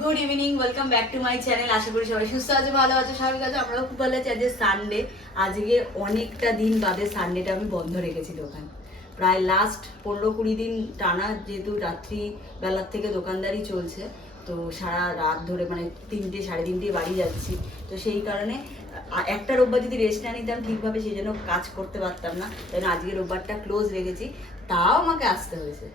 Good evening welcome back to my channel আশা করি সবাই সুস্থ আছে, ভালো আছে সবাই কাছে আমরাও খুব ভালো আছি। আজকে সানডে আজকে অনেকটা দিন বাদে সানডেটা আমি বন্ধ রেখেছি দোকান। প্রায় লাস্ট পনেরো কুড়ি দিন টানা যেহেতু রাত্রি বেলার থেকে দোকানদারি চলছে, তো সারা রাত ধরে মানে তিনটে, সাড়ে তিনটে বাড়ি যাচ্ছি। তো সেই কারণে, একটা রোববার যদি রেস্ট না নিতাম ঠিকভাবে সেই জন্য কাজ করতে পারতাম না। তাই আজকে রোববারটা ক্লোজ রেখেছি। তাও আমাকে আসতে হয়েছে।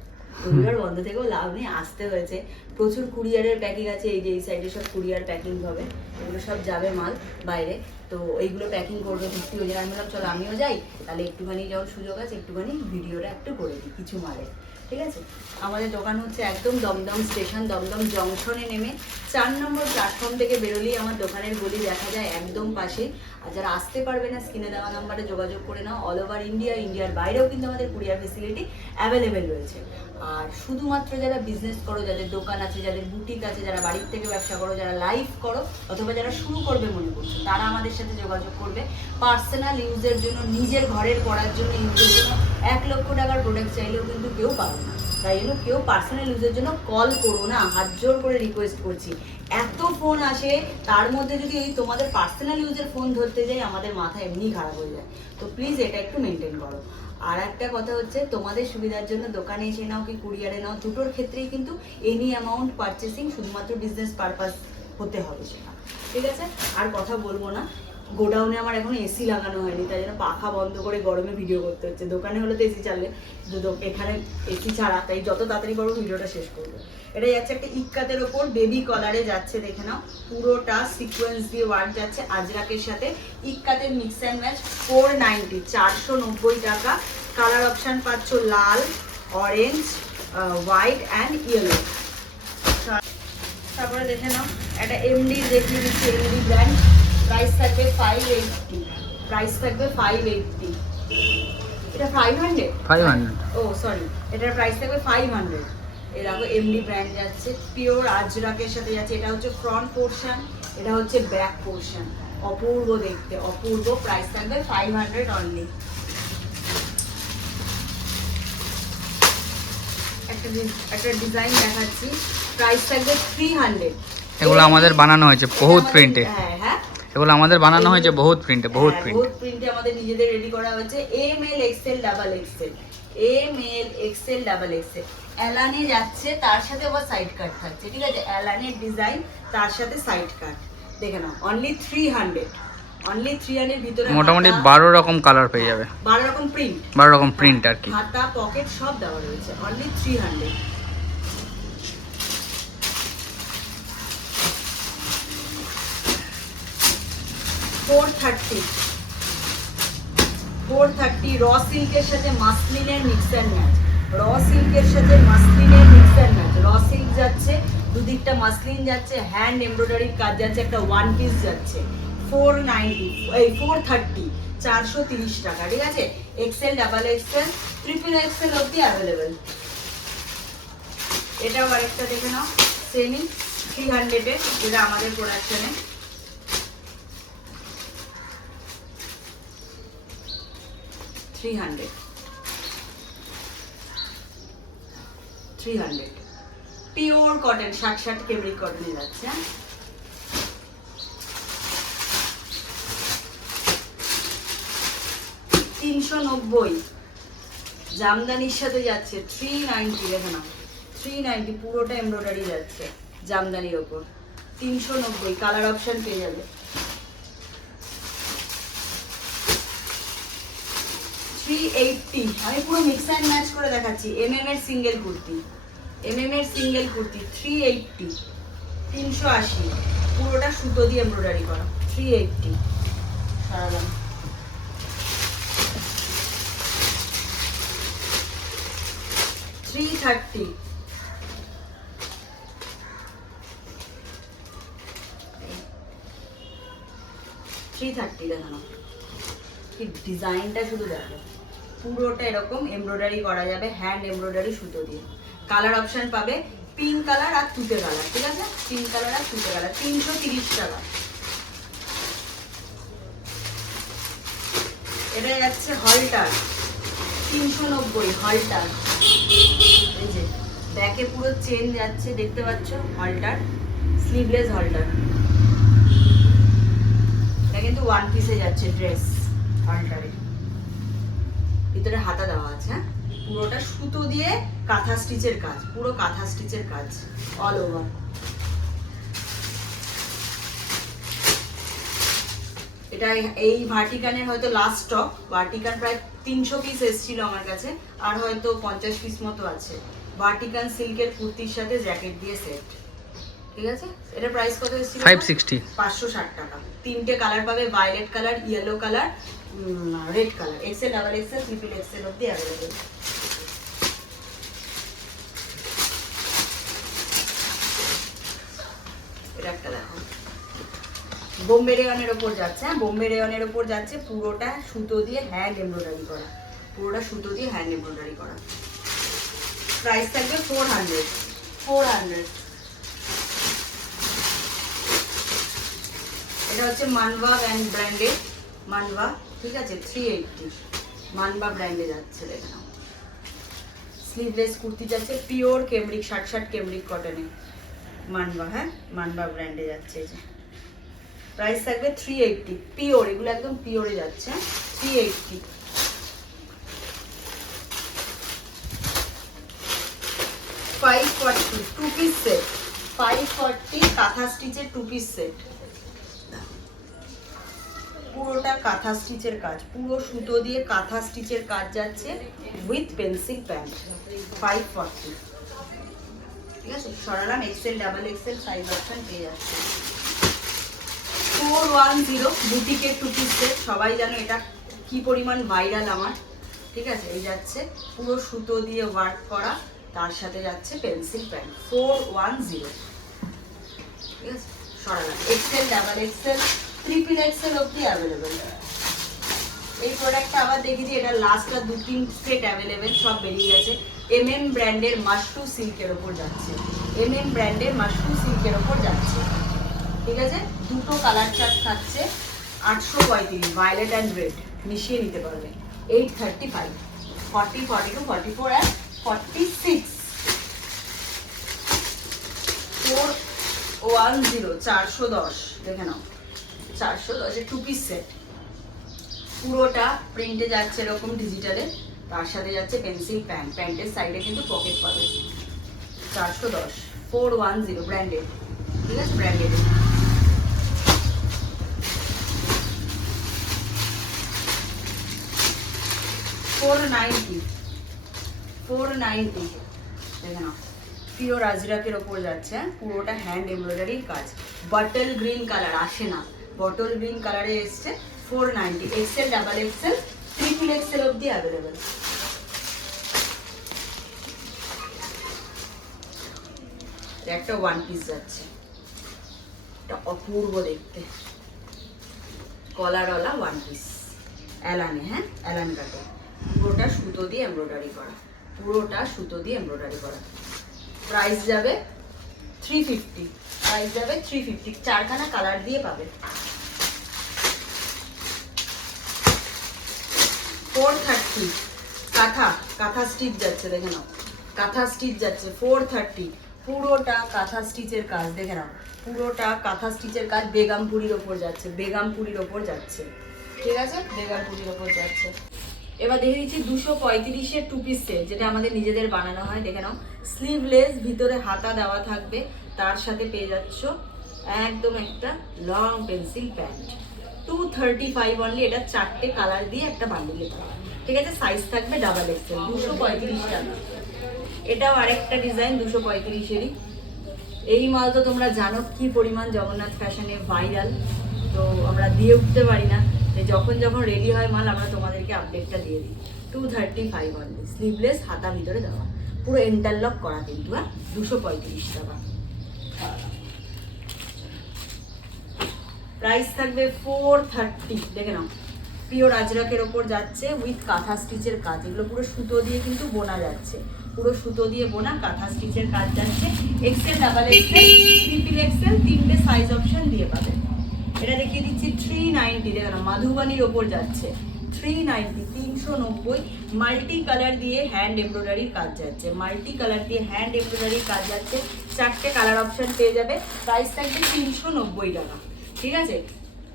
রবিবার বন্ধ থেকেও লাভ নেই, আসতে হয়েছে। প্রচুর কুরিয়ারের প্যাকিং আছে, এই যে এই সাইডে সব কুরিয়ার প্যাকিং হবে। এগুলো সব যাবে মাল বাইরে। তো এইগুলো প্যাকিং করবে ভর্তি হয়ে আমি বললাম চলো আমিও যাই। তাহলে একটুখানি যখন সুযোগ আছে, একটুখানি ভিডিওটা একটু করে দিই কিছু মালের। ঠিক আছে? আমাদের দোকান হচ্ছে একদম দমদম স্টেশন, দমদম জংশনে নেমে চার নম্বর প্ল্যাটফর্ম থেকে বেরোলেই আমার দোকানের গলি দেখা যায় একদম পাশে। আর যারা আসতে পারবে না, স্ক্রিনে দেওয়া নাম্বারে যোগাযোগ করে নাও। অল ওভার ইন্ডিয়া ইন্ডিয়ার বাইরেও কিন্তু আমাদের কুরিয়ার ফেসিলিটি অ্যাভেলেবেল রয়েছে। আর শুধুমাত্র যারা বিজনেস করো, যাদের দোকান আছে, যাদের বুটিক আছে, যারা বাড়ির থেকে ব্যবসা করো, যারা লাইভ করো, অথবা যারা শুরু করবে মনে করছ, তারা আমাদের সাথে যোগাযোগ করবে। পার্সোনাল ইউজের জন্য, নিজের ঘরের করার জন্য ইউজের জন্য এক লক্ষ টাকার প্রোডাক্ট চাইলেও কিন্তু কেউ পাবে না। তাই জন্য কেউ পার্সোনাল ইউজের জন্য কল করো না, হাত জোর করে রিকোয়েস্ট করছি। এত ফোন আসে, তার মধ্যে যদি তোমাদের পার্সোনাল ইউজের ফোন ধরতে যাই, আমাদের মাথা এমনি খারাপ হয়ে যায়। তো প্লিজ এটা একটু মেনটেন করো। আর একটা কথা হচ্ছে, তোমাদের সুবিধার জন্য দোকানে এসে নাও কি কুরিয়ারে নাও, দুটোর ক্ষেত্রেই কিন্তু এনি অ্যামাউন্ট পারচেসিং শুধুমাত্র বিজনেস পারপাস হতে হবে সেটা। ঠিক আছে? আর কথা বলব না। গোডাউনে আমার এখন এসি লাগানো হয়নি, তাই জন্য পাখা বন্ধ করে গরমে ভিডিও করতে হচ্ছে। দোকানে হলে তো এসি দো- এখানে এসি ছাড়া, তাই যত তাড়াতাড়ি করব ভিডিওটা শেষ করব। এটা যাচ্ছে একটা ইক্কাতের ওপর বেবি কলারে যাচ্ছে, দেখে নাও, পুরোটা সিকোয়েন্স দিয়ে ওয়ার্ক যাচ্ছে আজরাকের সাথে। ইক্কাতের mix and match four ninety চারশো নব্বই টাকা। কালার অপশান পাচ্ছ লাল অরেঞ্জ হোয়াইট অ্যান্ড ইয়েলো তারপরে দেখে নাও, একটা এমডি দেখিয়ে দিচ্ছি এমডি ব্র্যান্ড প্রাইস থাকবে ফাইভ এইটটি প্রাইস থাকবে ফাইভ এইটটি এটা ফাইভ হান্ড্রেড ফাইভ হান্ড্রেড ও সরি এটার প্রাইস থাকবে ফাইভ হান্ড্রেড এই দেখো এমডি ব্র্যান্ড যাচ্ছে পিওর আজরাকের সাথে যাচ্ছে। এটা হচ্ছে ফ্রন্ট পোর্শন এটা হচ্ছে ব্যাক পোর্শন অপূর্ব দেখতে অপূর্ব প্রাইস থাকবে ফাইভ হান্ড্রেড অনলি একটা একটা ডিজাইন দেখাচ্ছি। প্রাইস থাকবে থ্রি হান্ড্রেড এগুলো আমাদের বানানো হয়েছে বহুত প্রিন্টে হ্যাঁ হ্যাঁ। এগুলো আমাদের বানানো হয়েছে বহুত প্রিন্টে বহুত প্রিন্ট বহুত প্রিন্টে আমাদের নিজেদের রেডি করা হয়েছে। M L XL double XL M L XL double XL অ্যালানে যাচ্ছে তার সাথে আবার সাইড কাট থাকছে ঠিক আছে? অ্যালানের ডিজাইন তার সাথে সাইড কাট দেখে নাও only three hundred only three hundred ভিতরে মোটামুটি বারো রকম কালার পেয়ে যাবে। বারো রকম প্রিন্ট বারো রকম প্রিন্ট আর কি। হাতা পকেট সব দেওয়া রয়েছে। Only three hundred four thirty four thirty raw সিল্কের সাথে মাসলিনের মিক্সার ম্যাচ র সিল্কের সাথে মাসলিনের মিক্সার ম্যাচ র সিল্ক যাচ্ছে, দুদিকটা মাসলিন যাচ্ছে হ্যান্ড এমব্রয়ডারির কাজ যাচ্ছে, একটা ওয়ান পিস যাচ্ছে। ফোর নাইনটি এই ফোর থার্টি চারশো তিরিশ টাকা, ঠিক আছে? XL double XL triple XL অবধি অ্যাভেলেবেল এটাও আরেকটা দেখে নাও। সেমি থ্রি হান্ড্রেডে যেটা আমাদের প্রোডাকশনে three hundred three hundred pure cotton ষাট ষাট কেমরিক কটনে যাচ্ছে তিনশো নব্বই। জামদানির সাথে যাচ্ছে থ্রি নাইনটি দেখে নাও থ্রি নাইনটি পুরোটা এমব্রয়ডারি যাচ্ছে জামদানির ওপর। তিনশো নব্বই কালার অপশন পেয়ে যাবে। আমি পুরো মিক্স অ্যান্ড ম্যাচ করে দেখাচ্ছি। এম এম এর সিঙ্গেল কুর্তি। এম এম এর সিঙ্গেল কুর্তি, থ্রি এইটটি। তিনশো আশি। পুরোটা সুতো দিয়ে এমব্রয়ডারি করা। Three eighty. সারালাম। Three thirty. Three thirty দেখানো। ডিজাইনটা শুধু দেখো পুরোটা এরকম এমব্রয়ডারি করা যাবে হ্যান্ড এমব্রয়ডারি সুতো দিয়ে। কালার অপশন পাবে পিঙ্ক কালার আর তুতে কালার ঠিক আছে? পিঙ্ক কালার আর তুতে কালার তিনশো তিরিশ টাকা। এটা যাচ্ছে হলটার তিনশো নব্বই হলটার এই যে ব্যাকে পুরো চেন যাচ্ছে, দেখতে পাচ্ছ? হলটার স্লিভলেস হলটার এটা কিন্তু ওয়ান পিসে যাচ্ছে ড্রেস হলটারে ভিতরে হাতা দেওয়া আছে হ্যাঁ? পুরোটা সুতো দিয়ে কাঁথা স্টিচের কাজ পুরো কাঁথা স্টিচের কাজ অল ওভার এটা এই ভার্টিকানের হয়তো লাস্ট স্টক ভার্টিকান প্রায় তিনশো পিস এসেছিল আমার কাছে আর হয়তো পঞ্চাশ পিস মতো আছে। ভার্টিকান সিল্কের কুর্তির সাথে জ্যাকেট দিয়ে সেট ঠিক আছে? এটা প্রাইস কত এসেছিল? ফাইভ সিক্সটি পাঁচশো ষাট টাকা। তিনটে কালার পাবে violet colour yellow colour red colour XL double XL triple XL অব্দি অ্যাভেলেবেল এটা একটা দেখো। বোম্বে রেয়নের ওপর যাচ্ছে হ্যাঁ? বোম্বে রেয়নের ওপর যাচ্ছে, পুরোটা সুতো দিয়ে হ্যান্ড এমব্রয়ডারি করা। পুরোটা সুতো দিয়ে হ্যান্ড এমব্রয়ডারি করা। প্রাইস থাকবে ফোর হান্ড্রেড ফোর হান্ড্রেড এটা হচ্ছে মানভা ব্র্যান্ড ব্র্যান্ডের মানভা ঠিক আছে থ্রি এইটটি মানভা ব্র্যান্ডে যাচ্ছে দেখো। স্লিভলেস কুর্তি যাচ্ছে pure cambric shirt shirt cambric কটনে মানবা হ্যাঁ? মানভা ব্র্যান্ডে যাচ্ছে যে। প্রাইস থাকবে থ্রি এইটটি পিওর এগুলো একদম পিওরে যাচ্ছে three eighty five forty two piece set five forty kantha স্টিচের টু পিস সেট পুরোটা কাঁথা স্টিচের কাজ, পুরো সুতো দিয়ে কাঁথা স্টিচের কাজ যাচ্ছে with pencil pant five forty ঠিক আছে? সরালাম XL double XL size option পেয়ে যাচ্ছে। ফোর ওয়ান জিরো বুটিকের টু পিস সবাই জানো এটা কি পরিমাণ ভাইরাল আমার। ঠিক আছে? এই যাচ্ছে পুরো সুতো দিয়ে ওয়ার্ক করা, তার সাথে যাচ্ছে pencil pant four one zero ঠিক আছে? সরালাম। XL double XL triple XL অব্দি অ্যাভেলেবেল এই প্রোডাক্টটা আবার দেখি যে এটা লাস্টটা দু, তিন সেট অ্যাভেলেবেল সব বেরিয়ে গেছে। এম এম ব্র্যান্ডের মাশরু সিল্কের ওপর যাচ্ছে। এম এম ব্র্যান্ডের মাশরু সিল্কের ওপর যাচ্ছে। ঠিক আছে? দুটো কালার চার্ট থাকছে, আটশো পঁয়ত্রিশ ভায়োলেট অ্যান্ড রেড মিশিয়ে নিতে পারবে। Eight thirty five forty forty two forty four and forty six four one zero চারশো দশ। দেখে নাও। চারশো দশের টু পিস সেট পুরোটা প্রিন্টে যাচ্ছে এরকম ডিজিটালে তার সাথে যাচ্ছে পেন্সিল প্যান্ট প্যান্টের সাইডে কিন্তু পকেট পাবে। চারশো দশ ফোর ওয়ান জিরো ব্র্যান্ডেড ঠিক আছে? Branded four ninety four ninety দেখে নাও। পিওর আজরাকের ওপর যাচ্ছে হ্যাঁ? পুরোটা হ্যান্ড এমব্রয়ডারির কাজ। বটল গ্রিন কালার আসে না। বটল গ্রিন কালারে এসছে four ninety XL double XL triple XL অব্দি অ্যাভেলেবেল একটা ওয়ান পিস যাচ্ছে। এটা অপূর্ব দেখতে। কলারওয়ালা ওয়ান পিস অ্যালানে হ্যাঁ? অ্যালান কাটে। পুরোটা সুতো দিয়ে এমব্রয়ডারি করা। পুরোটা সুতো দিয়ে এমব্রয়ডারি করা। প্রাইস যাবে থ্রি ফিফটি প্রাইস যাবে থ্রি ফিফটি চারখানা কালার দিয়ে পাবে। ফোর থার্টি কাঁথা কাঁথা স্টিচ যাচ্ছে, দেখে নাও। কাঁথা স্টিচ যাচ্ছে ফোর থার্টি পুরোটা কাঁথা স্টিচের কাজ, দেখে নাও। পুরোটা কাঁথা স্টিচের কাজ বেগামপুরির ওপর যাচ্ছে, বেগামপুরির ওপর যাচ্ছে। ঠিক আছে? বেগামপুরির ওপর যাচ্ছে। এবার দেখে দিচ্ছি দুশো পঁয়ত্রিশের টু পিস সেট যেটা আমাদের নিজেদের বানানো হয়, দেখে নাও। স্লিভলেস ভিতরে হাতা দেওয়া থাকবে। তার সাথে পেয়ে যাচ্ছ একদম একটা long pencil pant two thirty five only এটা চারটে কালার দিয়ে একটা বান্ডিলে ঠিক আছে? সাইজ থাকবে ডাবল এক্সেল দুশো পঁয়ত্রিশ টাকা। এটাও আরেকটা ডিজাইন দুশো পঁয়ত্রিশেরই। এই মাল তো তোমরা জানো কি পরিমাণ জগন্নাথ ফ্যাশনে ভাইরাল তো আমরা দিয়ে উঠতে পারি না। যখন যখন রেডি হয় মাল, আমরা তোমাদেরকে আপডেটটা দিয়ে দিই। Two thirty five only sleeveless হাতা ভিতরে দেওয়া। পুরো ইন্টারলক করা কিন্তু হ্যাঁ? দুশো পঁয়ত্রিশ টাকা। প্রাইস থাকবে ফোর থার্টি দেখে নাও। পিওর আজরাকের ওপর যাচ্ছে উইথ কাঁথা স্টিচের কাজ। এগুলো পুরো সুতো দিয়ে কিন্তু বোনা যাচ্ছে। পুরো সুতো দিয়ে বোনা, কাঁথা স্টিচের কাজ যাচ্ছে। XL double XL triple XL তিনটে সাইজ অপশন দিয়ে পাবে। এটা দেখিয়ে দিচ্ছি থ্রি নাইনটি দেখো মাধুবানির ওপর যাচ্ছে। থ্রি নাইনটি তিনশো নব্বই মাল্টি কালার দিয়ে হ্যান্ড এমব্রয়ডারির কাজ যাচ্ছে। মাল্টি কালার দিয়ে হ্যান্ড এমব্রয়ডারির কাজ যাচ্ছে। চারটে কালার অপশন পেয়ে যাবে। প্রাইস থাকবে তিনশো নব্বই টাকা। ঠিক আছে?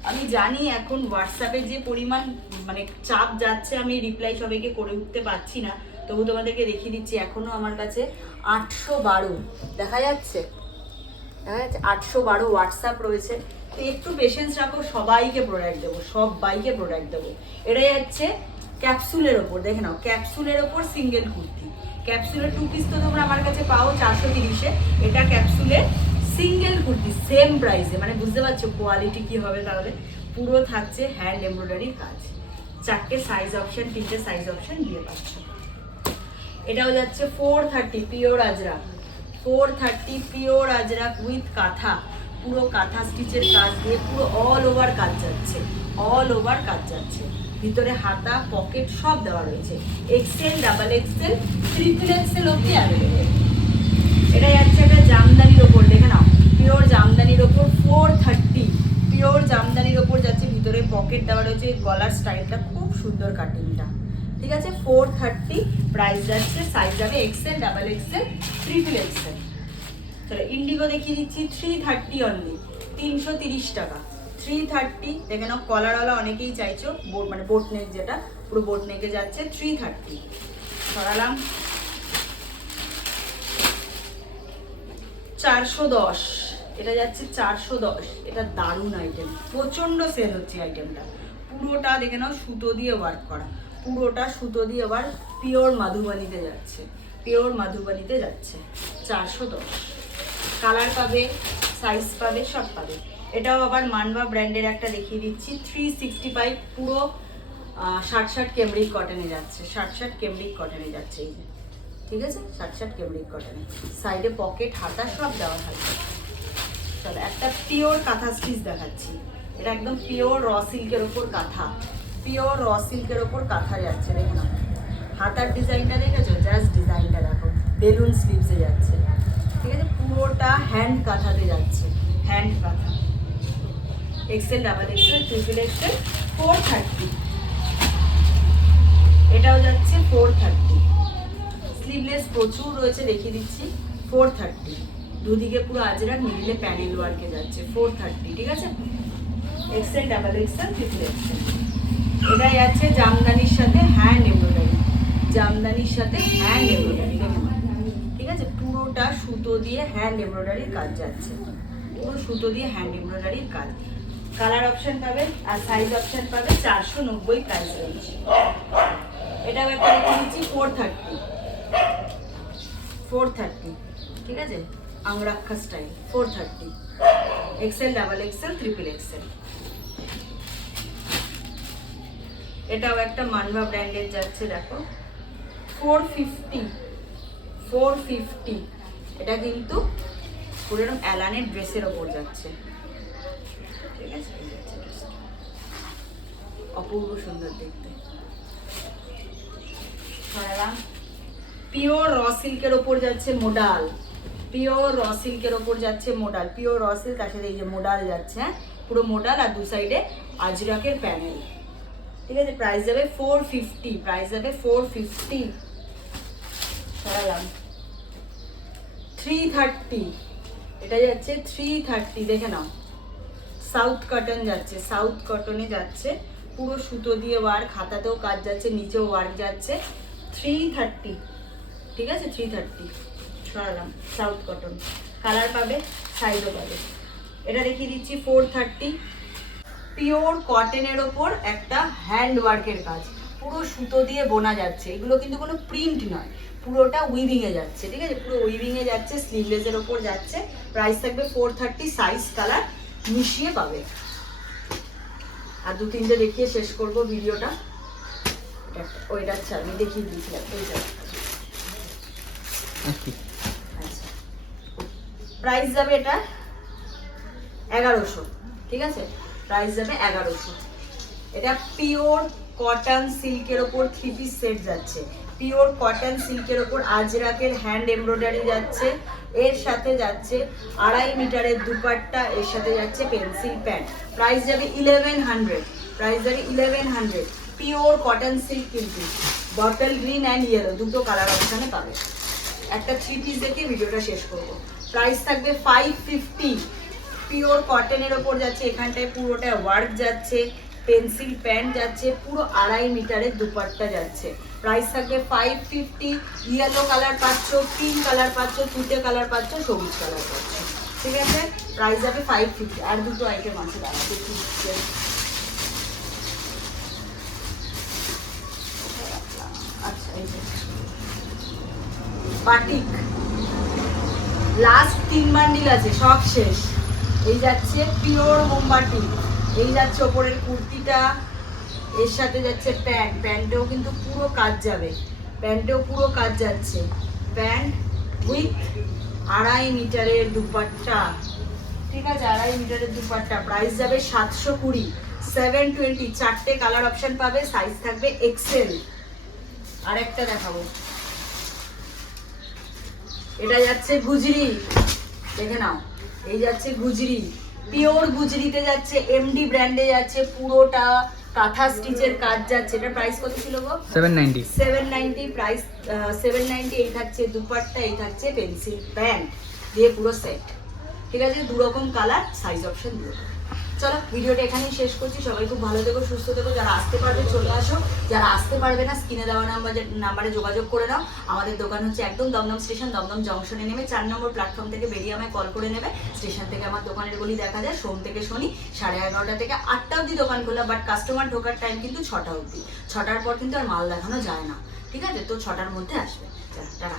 আমি জানি এখন হোয়াটসঅ্যাপে যে পরিমাণ মানে চাপ যাচ্ছে, আমি রিপ্লাই সবাইকে করে উঠতে পারছি না। তবু তোমাদেরকে দেখিয়ে দিচ্ছি, এখনও আমার কাছে আটশো বারো। দেখা যাচ্ছে? দেখা যাচ্ছে আটশো বারো হোয়াটসঅ্যাপ রয়েছে। তো একটু পেশেন্স রাখো, সবাইকে প্রোডাক্ট দেবো, সবাইকে প্রোডাক্ট দেবো। এটাই হচ্ছে ক্যাপসুলের ওপর, দেখে নাও ক্যাপসুলের ওপর সিঙ্গেল কুর্তি। ক্যাপসুলের টু পিস তো তোমরা আমার কাছে পাও, চারশো তিরিশে। এটা ক্যাপসুলের সিঙ্গেল কুর্তি সেম প্রাইসে মানে বুঝতে পারছ কোয়ালিটি কি হবে তাহলে? পুরো থাকছে হ্যান্ড এমব্রয়ডারি কাজ। চারটে সাইজ অপশন তিনটে সাইজ অপশন দিয়ে পাচ্ছ। এটাও যাচ্ছে four thirty pure ajrak four thirty pure ajrak with kantha পুরো কাঁথা স্টিচের কাজ দিয়ে পুরো অল ওভার কাজ যাচ্ছে। অল ওভার কাজ যাচ্ছে। ভিতরে হাতা পকেট সব দেওয়া রয়েছে। XL double XL triple XL অব্দি অ্যাভেলেবেল এটা যাচ্ছে একটা জামদানির ওপর দেখে নাও পিওর জামদানির ওপর ফোর থার্টি পিওর জামদানির ওপর যাচ্ছে ভিতরে পকেট দেওয়া রয়েছে গলার স্টাইলটা খুব সুন্দর কাটিংটা ঠিক আছে? ফোর থার্টি প্রাইস যাচ্ছে সাইজ যাবে XL double XL triple XL চলো ইন্ডিগো দেখিয়ে দিচ্ছি থ্রি থার্টি অনলি তিনশো তিরিশ টাকা। থ্রি থার্টি দেখে নাও কলারওয়ালা অনেকেই চাইছো বোট মানে বোট নেক যেটা, পুরো বোট নেকে যাচ্ছে থ্রি থার্টি সরালাম। চারশো দশ। এটা যাচ্ছে চারশো দশ। এটা দারুণ আইটেম প্রচণ্ড সেল হচ্ছে আইটেমটা পুরোটা দেখে নাও, সুতো দিয়ে ওয়ার্ক করা। পুরোটা সুতো দিয়ে আবার পিওর মাধুবানিতে যাচ্ছে। পিওর মাধুবানিতে যাচ্ছে। চারশো দশ। কালার পাবে সাইজ পাবে, সব পাবে। এটাও আবার মানবা ব্র্যান্ডের একটা দেখিয়ে দিচ্ছি। থ্রি সিক্সটি ফাইভ পুরো ষাট ষাট কেমব্রিক কটনে যাচ্ছে। ষাট ষাট কেমব্রিক কটনে যাচ্ছে এই যে। ঠিক আছে? ষাট ষাট কেমব্রিক কটনে সাইডে পকেট হাতা, সব দেওয়া থাকবে। চলো, একটা পিওর কাঁথা স্টিচ দেখাচ্ছি। এটা একদম পিওর র সিল্কের ওপর কাঁথা। পিওর র সিল্কের ওপর কাঁথা যাচ্ছে, দেখে নাও। হাতার ডিজাইনটা দেখেছ? জাস্ট ডিজাইনটা দেখো। বেলুন স্লিভসে যাচ্ছে। ঠিক আছে? পুরোটা হ্যান্ড কাঁথাতে যাচ্ছে। Hand kantha. XL double XL triple XL four thirty এটাও যাচ্ছে ফোর থার্টি স্লিভলেস প্রচুর রয়েছে, দেখিয়ে দিচ্ছি। ফোর থার্টি দুদিকে পুরো আজরাক, মিডিলে প্যানেল ওয়ার্কে যাচ্ছে ফোর থার্টি ঠিক আছে? XL double XL triple XL এটা যাচ্ছে জামদানির সাথে হ্যান্ড এমব্রয়ডারি জামদানির সাথে হ্যান্ড এমব্রয়ডারি ঠিক আছে? পুরোটা সুতো দিয়ে হ্যান্ড এমব্রয়ডারির কাজ যাচ্ছে। পুরো সুতো দিয়ে হ্যান্ড এমব্রয়ডারির কাজ। কালার অপশন পাবে আর সাইজ অপশন পাবে চারশো নব্বই প্রাইস রেঞ্জ এটাও একটা রেখে দিচ্ছি ফোর থার্টি ফোর থার্টি ঠিক আছে? Angrakha style four thirty XL double XL triple XL এটাও একটা মানভা ব্র্যান্ডের যাচ্ছে, দেখো। ফোর ফিফটি ফোর ফিফটি এটা কিন্তু পুরো এরকম অ্যালানের ড্রেসের ওপর যাচ্ছে। ঠিক আছে। অপূর্ব সুন্দর দেখতে। পিওর র সিল্কের ওপর যাচ্ছে মোডাল পিওর র সিল্কের ওপর যাচ্ছে মোডাল। পিওর র সিল্ক, তার সাথে এই যে মোডাল যাচ্ছে হ্যাঁ? পুরো মোডাল আর দু সাইডে আজরাকের প্যানেল ঠিক আছে? প্রাইস যাবে ফোর ফিফটি প্রাইস যাবে ফোর ফিফটি সরালাম। থ্রি থার্টি এটা যাচ্ছে থ্রি থার্টি দেখে নাও। সাউথ কটন যাচ্ছে সাউথ কটনে যাচ্ছে, পুরো সুতো দিয়ে ওয়ার্ক হাতাতেও কাজ যাচ্ছে, নিচেও ওয়ার্ক যাচ্ছে। থ্রি থার্টি ঠিক আছে? থ্রি থার্টি সরালাম সাউথ কটন কালার পাবে সাইজও পাবে। এটা দেখিয়ে দিচ্ছি ফোর থার্টি পিওর কটনের ওপর একটা হ্যান্ড ওয়ার্কের কাজ। পুরো সুতো দিয়ে বোনা যাচ্ছে। এগুলো কিন্তু কোনো প্রিন্ট নয়। পুরোটা উইভিংয়ে যাচ্ছে, ঠিক আছে? পুরো উইভিংয়ে যাচ্ছে স্লিভলেসের ওপর যাচ্ছে। প্রাইস থাকবে ফোর থার্টি সাইজ কালার মিশিয়ে পাবে। আর দু তিনটে দেখিয়ে শেষ করব ভিডিওটা। ওইটা আচ্ছা আমি দেখিয়ে এইটা আচ্ছা। প্রাইস যাবে এটা এগারোশো, ঠিক আছে? প্রাইস যাবে এগারোশো। এটা পিওর কটন সিল্কের ওপর থ্রি পিস সেট যাচ্ছে। পিওর কটন সিল্কের ওপর আজরাকের হ্যান্ড এমব্রয়ডারি যাচ্ছে। এর সাথে যাচ্ছে আড়াই মিটারের দুপাট্টা, এর সাথে যাচ্ছে পেন্সিল প্যান্ট প্রাইস যাবে ইলেভেন হান্ড্রেড প্রাইস যাবে eleven hundred pure cotton silk কিন্তু। বটল গ্রিন অ্যান্ড ইয়েলো দুটো কালার অপশানে পাবে। একটা থ্রি পিস দেখে ভিডিওটা শেষ করব। প্রাইস থাকবে ফাইভ ফিফটি পিওর কটনের ওপর যাচ্ছে, এখানটায় পুরোটা ওয়ার্ক যাচ্ছে পেন্সিল প্যান্ট যাচ্ছে, পুরো আড়াই মিটারের দুপাট্টা যাচ্ছে। প্রাইস থাকবে ফাইভ ফিফটি ইয়েলো কালার পাচ্ছ পিঙ্ক কালার পাচ্ছ, তুতে কালার পাচ্ছ, সবুজ কালার পাচ্ছ। ঠিক আছে? প্রাইস যাবে ফাইভ ফিফটি আর দুটো আইটেম আছে আচ্ছা এই বাটিক লাস্ট তিন বান্ডিল আছে, সব শেষ। এই যাচ্ছে পিওর মোমবাটি এই যাচ্ছে ওপরের কুর্তিটা। এর সাথে যাচ্ছে প্যান্ট প্যান্টেও কিন্তু পুরো কাজ যাবে। প্যান্টেও পুরো কাজ যাচ্ছে। প্যান্ট উইথ আড়াই মিটারের দুপাট্টা। ঠিক আছে, আড়াই মিটারের দুপাট্টা। প্রাইস যাবে সাতশো কুড়ি। সেভেন টোয়েন্টি চারটে কালার অপশান পাবে সাইজ থাকবে এক্সেল আর একটা দেখাবো। এটা যাচ্ছে গুজরি। দেখে নাও। এই যাচ্ছে গুজরি। পিওর গুজরিতে যাচ্ছে এমডি ব্র্যান্ডে যাচ্ছে পুরোটা কাঁথা স্টিচের কাজ যাচ্ছে। এটা প্রাইস কত ছিল গো? Seven ninety seven ninety price seven ninety এই থাকছে দুপাট্টা এই থাকছে পেন্সিল প্যান্ট দিয়ে পুরো সেট ঠিক আছে? দু রকম কালার সাইজ অপশন দিয়ে দেবো। চলো, ভিডিওটা এখানেই শেষ করছি। সবাই খুব ভালো থেকো, সুস্থ থেকো। যারা আসতে পারবে, চলে আসো। যারা আসতে পারবে না, স্ক্রিনে দেওয়া নাম্বার নাম্বারে যোগাযোগ করে নাও। আমাদের দোকান হচ্ছে একদম দমদম স্টেশন, দমদম জংশনে নেমে চার নম্বর প্ল্যাটফর্ম থেকে বেরিয়ে আমায় কল করে নেবে। স্টেশন থেকে আমার দোকানের গলি দেখা যায়, সোম থেকে শনি, সাড়ে এগারোটা থেকে আটটা অবধি দোকান খোলা বাট কাস্টমার ঢোকার টাইম কিন্তু ছটা অবধি। ছটার পর কিন্তু আর মাল দেখানো যায় না। ঠিক আছে? তো ছটার মধ্যে আসবে। টাটা